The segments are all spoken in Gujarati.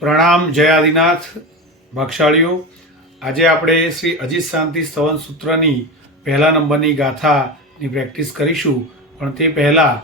પ્રણામ જય આદિનાથ ભાગશાળીઓ। આજે આપણે શ્રી અજીત શાંતિ સ્તવન સૂત્રની પહેલા નંબરની ગાથાની પ્રેક્ટિસ કરીશું। પણ તે પહેલાં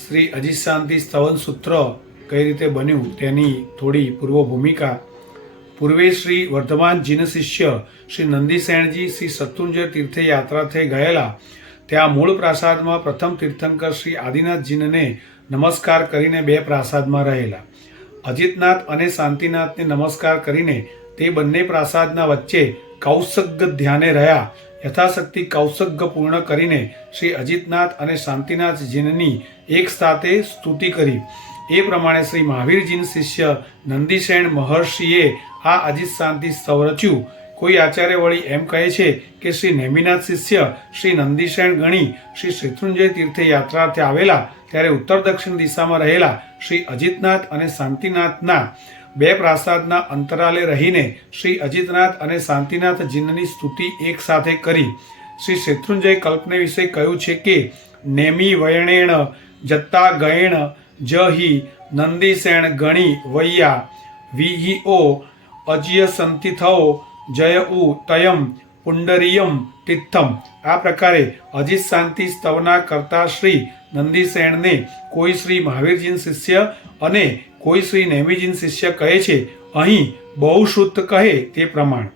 શ્રી અજીત શાંતિ સ્તવન સૂત્ર કઈ રીતે બન્યું તેની થોડી પૂર્વ ભૂમિકા। પૂર્વે શ્રી વર્ધમાનજીના શિષ્ય શ્રી નંદીસેણજી શ્રી શત્રુંજય તીર્થે યાત્રાથી ગયેલા। ત્યાં મૂળ પ્રાસાદમાં પ્રથમ તીર્થંકર શ્રી આદિનાથજીને નમસ્કાર કરીને બે પ્રાસાદમાં રહેલા। અજીતનાથ અને શાંતિનાથને નમસ્કાર કરીને તે બંને પ્રાસાદના વચ્ચે કૌશગ ધ્યાને રહ્યા। યથાશક્તિ કૌશગ પૂર્ણ કરીને શ્રી અજીતનાથ અને શાંતિનાથજીની એક સાથે સ્તુતિ કરી। એ પ્રમાણે શ્રી મહાવીરજીના શિષ્ય નંદીસેણ મહર્ષિએ આ અજીત શાંતિ સ્તવ રચ્યું। કોઈ આચાર્ય વળી એમ કહે છે કે શ્રી નેમિનાથ શિષ્ય શ્રી નંદીસેણ ગણી શ્રી શત્રુંજય તીર્થે યાત્રાર્થે આવેલા ત્યારે ઉત્તર દક્ષિણ દિશામાં રહેલા શ્રી અજીતનાથ અને શાંતિનાથના બે પ્રાસાદના અંતરાલે રહીને શ્રી અજીતનાથ અને શાંતિનાથજીની સ્તુતિ એક સાથે કરી। શ્રી શત્રુંજય કલ્પને વિશે કહ્યું છે કે નેમિ વયણેણ જત્તા ગયેણ જહિ નંદીસેણ ગણી વૈયા વિહિઓ અજ્ય સંતિથઓ જય ઉ તયમ પુંડરીયમ તીર્થમ। આ પ્રકારે અજીત શાંતિ સ્તવના કરતા શ્રી નંદીસેણને કોઈ શ્રી મહાવીરજીના શિષ્ય અને કોઈ શ્રી નેમિજીના શિષ્ય કહે છે। અહીં બહુશ્રુત કહે તે પ્રમાણ।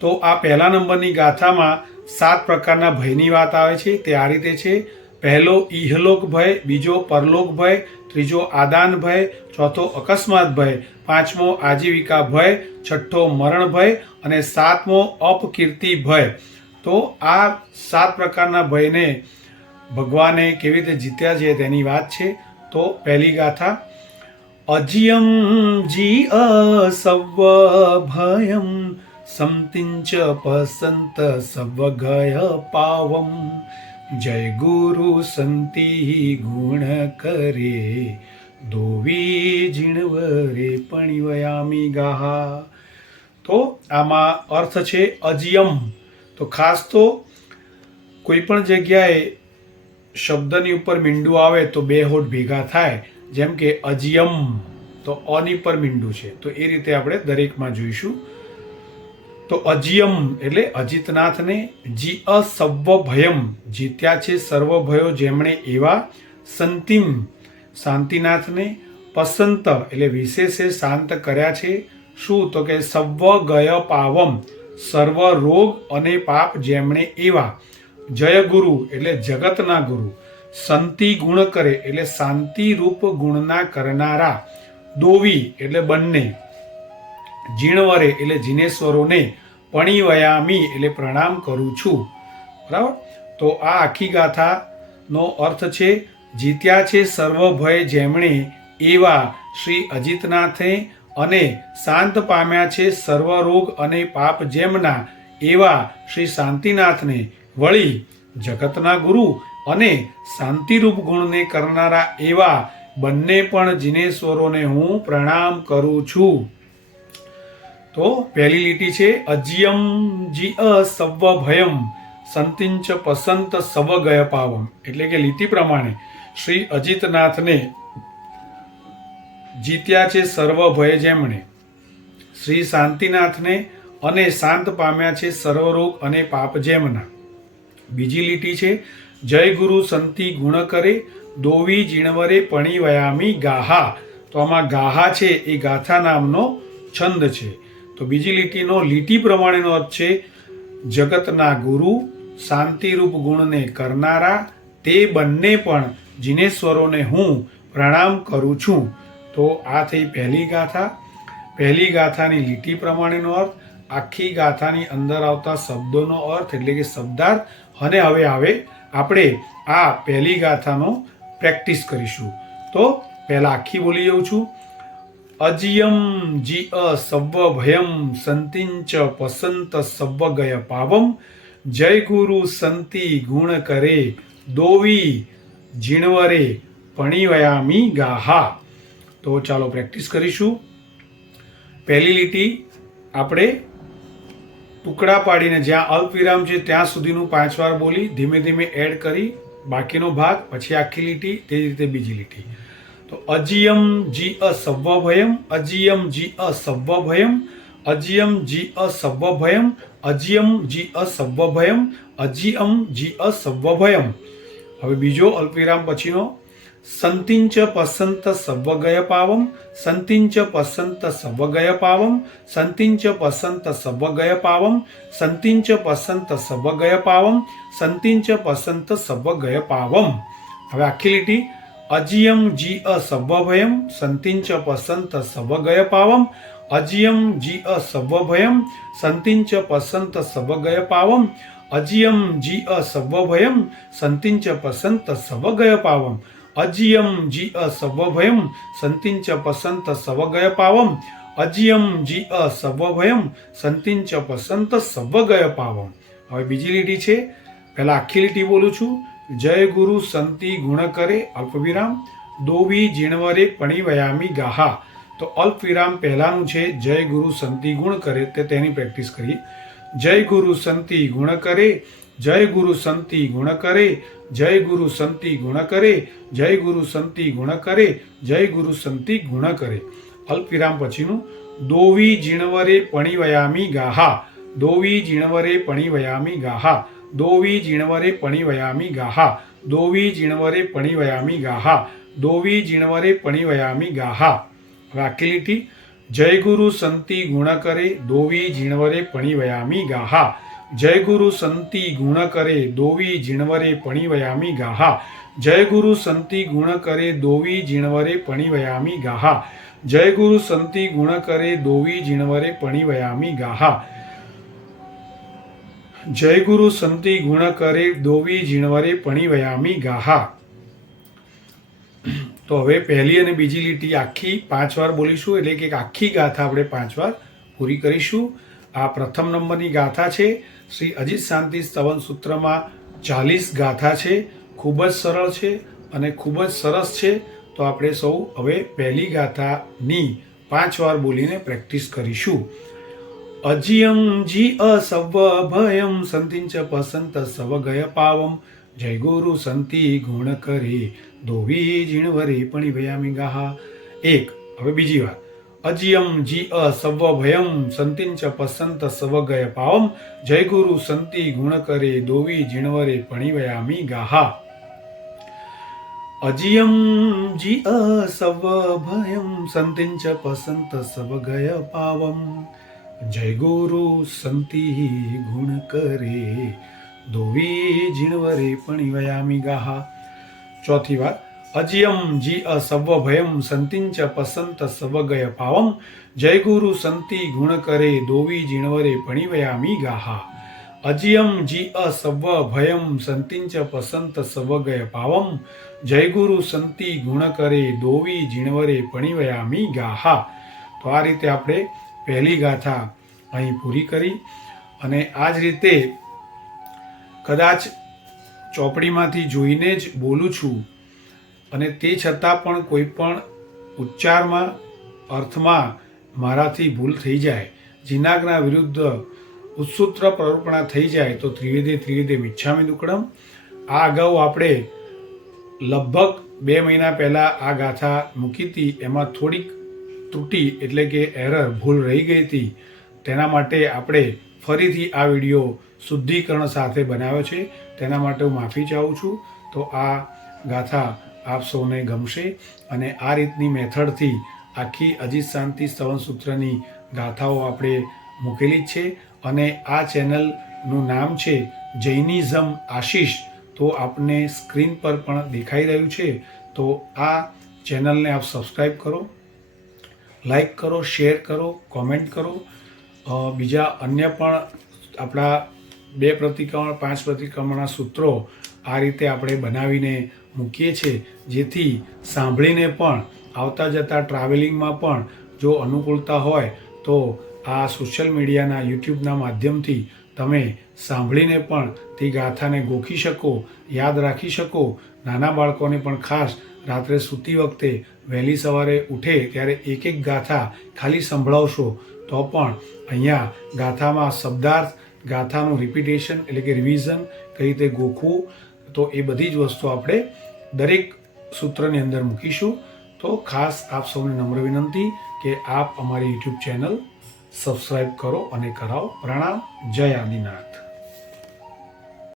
તો આ પહેલા નંબરની ગાથામાં 7 પ્રકારના ભયની વાત આવે છે। તે આ રીતે છે: પહેલો ઇહલોક ભય, બીજો પરલોક ભય, ત્રીજો આદાન ભય, ચોથો અકસ્માત ભય, પાંચમો આજીવિકા ભય, છઠ્ઠો મરણ ભય અને સાતમો અપકીર્તિ ભય। તો આ 7 પ્રકારના ભયને ભગવાને કેવી રીતે જીત્યા છે તેની વાત છે। તો પહેલી ગાથા: અજિયમ જી સવ ભયમ સમતિંચ પસંત સવ ગય પાવમ જય ગુરુ સંતિ ગુણ કરે દોવી જીણવરે પણિવયામી ગાહા। તો આમાં અર્થ છે અજિયમ। તો ખાસ તો કોઈ પણ જગ્યાએ શબ્દની ઉપર મીંડું આવે તો બે હોઠ ભેગા થાય। જેમ કે અજિયમ તો અની પર મીંડું છે, તો એ રીતે આપણે દરેકમાં જોઈશું। તો અજિયમ એટલે અજીતનાથને, જી સવ ભયમ જીત્યા છે સર્વ ભયો જેમણે એવા, સંતિમ શાંતિનાથને, પસંત એટલે વિશેષે શાંત કર્યા છે। શું? તો કે સવ ગય પાવમ સર્વ રોગ અને પાપ જેમણે એવા, જય ગુરુ એટલે જગતના ગુરુ, સંતિ ગુણ કરે એટલે શાંતિ રૂપ ગુણના કરનારા, દોવી એટલે બંને, જીણવરે એટલે જીનેશ્વરોને, પણિવયામી એટલે પ્રણામ કરું છું। બરાબર? તો આ આખી ગાથાનો અર્થ છે જીત્યા છે સર્વ ભય જેમણે એવા શ્રી અજીતનાથે અને શાંત પામ્યા છે સર્વ રોગ અને પાપ જેમના એવા શ્રી શાંતિનાથને, વળી જગતના ગુરુ અને શાંતિરૂપ ગુણને કરનારા એવા બંને પણ જીનેશ્વરોને હું પ્રણામ કરું છું। તો પહેલી લીટી છે અજિયમ જી સવ ભયમ સંતિંચ પસંત સવ ગય પાવમ। એટલે કે લીટી પ્રમાણે શ્રી અજીતનાથને જીત્યા છે સર્વ ભય જેમણે, શ્રી શાંતિનાથને અને શાંત પામ્યા છે સર્વ રોગ અને પાપ જેમના। બીજી લીટી છે જય ગુરુ સંતિ ગુણ કરે દોવી જીણવરે પણિવયામી ગાહા। તો આમાં ગાહા છે એ ગાથા નામનો છંદ છે। તો બીજી લીટીનો લીટી પ્રમાણેનો અર્થ છે જગતના ગુરુ, શાંતિરૂપ ગુણને કરનારા, તે બંને પણ જીનેશ્વરોને હું પ્રણામ કરું છું। તો આ થઈ પહેલી ગાથા। પહેલી ગાથાની લીટી પ્રમાણેનો અર્થ, આખી ગાથાની અંદર આવતા શબ્દોનો અર્થ એટલે કે શબ્દાર્થ। અને હવે આપણે આ પહેલી ગાથાનો પ્રેક્ટિસ કરીશું। તો પહેલાં આખી બોલી જાઉં છું: અજિયમ જી સવ ભયમ સંતિંચ પસંત સવ ગય પાવમ જય ગુરુ સંતિ ગુણ કરે દોવી જીણવરે પણિવયામી ગાહા। તો ચાલો પ્રેક્ટિસ કરીશું। પહેલી લીટી આપણે ટુકડા પાડીને જ્યાં અલ્પવિરામ છે ત્યાં સુધીનું 5 વાર બોલી ધીમે ધીમે એડ કરી બાકીનો ભાગ, પછી આખી લીટી, તે જ રીતે બીજી લીટી। તો અજિયમ જી અસવ્વભયમ, અજિયમ જી અસવ્વભયમ, અજિયમ જી અસવ્વભયમ, અજિયમ જી અસવ્વભયમ, અજિયમ જી અસવ્વભયમ. હવે બીજો અલ્પવિરામ પછીનો સંતિંચ પસંત સવ્વગય પાવમ, સંતિંચ પસંત સવ્વગય પાવમ, સંતિંચ પસંત સવ્વગય પાવમ, સંતિંચ પસંત સવ્વગય પાવમ, સંતિંચ પસંત સવ્વગય પાવમ. હવે આખી લીટી અજિયમ જી અસવ્વભયમ, સંતિંચ પસંત સવ્વગય પાવમ, અજિયમ જી અસવ્વભયમ, સંતિંચ પસંત સવ્વગય પાવમ, અજિયમ જી અસવ્વભયમ, સંતિંચ પસંત સવ્વગય પાવમ, અજિયમ જી અસવ્વભયમ, સંતિંચ પસંત સવ્વગય પાવમ, અજિયમ જી અસવ્વભયમ, સંતિંચ પસંત સવ્વગય પાવમ. હવે બીજી લીટી છે, પહેલા આખી લીટી બોલું છું. જય ગુરુ સંતિ ગુણ કરે અલ્પવિરામ, દોવી જીણવરે પણિવયામી ગાહા. તો અલ્પવિરામ પહેલાનું છે જય ગુરુ સંતિ ગુણ કરે, તેની પ્રેક્ટિસ કરીએ. જય ગુરુ સંતિ ગુણ કરે, જય ગુરુ સંતિ ગુણ કરે, જય ગુરુ સંતિ ગુણ કરે, જય ગુરુ સંતિ ગુણ કરે, જય ગુરુ સંતિ ગુણ કરે. અલ્પવિરામ પછીનું દોવી જીણવરે પણિવયામી ગાહા, દોવી જીણવરે પણિવયામી ગાહા, દોવી જીણવરે પણિવયામી ગાહા, દોવી જીણવરે પણિવયામી ગાહા, દોવી જીણવરે પણિવયામી ગાહા. હવે આખી લીટી જય ગુરુ સંતિ ગુણ કરે, દોવી જીણવરે પણિવયામી ગાહા, જય ગુરુ સંતિ ગુણ કરે, દોવી જીણવરે પણિવયામી ગાહા, જય ગુરુ સંતિ ગુણ કરે, દોવી જીણવરે પણિવયામી ગાહા, જય ગુરુ સંતિ ગુણ કરે, દોવી જીણવરે પણિવયામી ગાહા, જય ગુરુ સંતિ ગુણ કરે, દોવી જીણવરે પણિવયામી ગાહા. તો હવે પહેલી અને બીજી લીટી આખી 5 વાર બોલીશું, એટલે કે આખી ગાથા આપણે 5 વાર પૂરી કરીશું. આ પ્રથમ નંબરની ગાથા છે. શ્રી અજીત શાંતિ સ્તવન સૂત્રમાં 40 ગાથા છે. ખૂબ જ સરળ છે અને ખૂબ જ સરસ છે. તો આપણે સૌ હવે પહેલી ગાથાની 5 વાર બોલીને પ્રેક્ટિસ કરીશું. અજિયમ જી અસવ્વભયમ, સંતિંચ પસંત સવગય પાવમ, જય ગુરુ સંતિ ગુણ કરે, દોવી જીણવરે પણિવયામી ગાહા. 1. હવે બીજી વાર અજિયમ જી અસવ્વભયમ, સંતિંચ પસંત સવગય પાવમ, જય ગુરુ સંતિ ગુણ કરે, દોવી જીણવરે પણિવયામી ગાહા. અજિયમ જી અસવ્વભયમ, સંતિંચ પસંત સવગય પાવમ, જય ગુરુ સંતિ ગુણ કરે, દોવી જીણવરે પણિવયામી ગાહા. ચોથી વાર અજિયમ જી અસવ્વભયમ, સંતિંચ પસંત સવગય પાવમ, જય ગુરુ સંતિ ગુણ કરે, દોવી જીણવરે પણિવયામી ગાહા. અજિયમ જી અસવ્વભયમ, સંતિંચ પસંત સવગય પાવમ, જય ગુરુ સંતિ ગુણ કરે, દોવી જીણવરે પણિવયામી ગાહા. તો આ રીતે આપણે પહેલી ગાથા અહીં પૂરી કરી. અને આ જ રીતે કદાચ ચોપડીમાંથી જોઈને જ બોલું છું અને તે છતાં પણ કોઈ પણ ઉચ્ચારમાં અર્થમાં મારાથી ભૂલ થઈ જાય, જીનાગના વિરુદ્ધ ઉત્સૂત્ર પ્રરૂપણા થઈ જાય તો ત્રિવેદે ત્રિવેદે મિચ્છામિ દુક્કડમ. આ અગાઉ આપણે લગભગ 2 મહિના પહેલાં આ ગાથા મૂકી હતી. એમાં થોડીક ત્રુટી એટલે કે એરર ભૂલ રહી ગઈ હતી. તેના માટે આપણે ફરીથી આ વિડીયો શુદ્ધિકરણ સાથે બનાવ્યો છે. તેના માટે હું માફી ચાહું છું. તો આ ગાથા આપ સૌને ગમશે અને આ રીતની મેથડથી આખી અજીત શાંતિ સ્તવન સૂત્રની ગાથાઓ આપણે મૂકેલી જ છે. અને આ ચેનલનું નામ છે જૈનિઝમ આશીષ. તો આપને સ્ક્રીન પર પણ દેખાઈ રહ્યું છે. તો આ ચેનલને આપ સબસ્ક્રાઈબ કરો, લાઈક કરો, શેર કરો, કોમેન્ટ કરો. બીજા અન્ય પણ આપણા 2 પ્રતિક્રમણ 5 પ્રતિક્રમણના સૂત્રો આ રીતે આપણે બનાવીને મૂકીએ છીએ, જેથી સાંભળીને પણ આવતા જતા ટ્રાવેલિંગમાં પણ જો અનુકૂળતા હોય તો આ સોશિયલ મીડિયાના યુટ્યુબના માધ્યમથી તમે સાંભળીને પણ તે ગાથાને ગોખી શકો, યાદ રાખી શકો. નાના બાળકોને પણ ખાસ રાત્રે સૂતી વખતે વહેલી સવારે ઉઠે ત્યારે એક એક ગાથા ખાલી સંભળાવશો તો પણ અહીંયા ગાથામાં શબ્દાર્થ, ગાથાનું રિપીટેશન એટલે કે રિવિઝન, કઈ રીતે ગોખવું, તો એ બધી જ વસ્તુ આપણે દરેક સૂત્રની અંદર મૂકીશું. તો ખાસ આપ સૌને નમ્ર વિનંતી કે આપ અમારી યુટ્યુબ ચેનલ સબસ્ક્રાઈબ કરો અને કરાવો. પ્રણામ. જય આદિનાથ.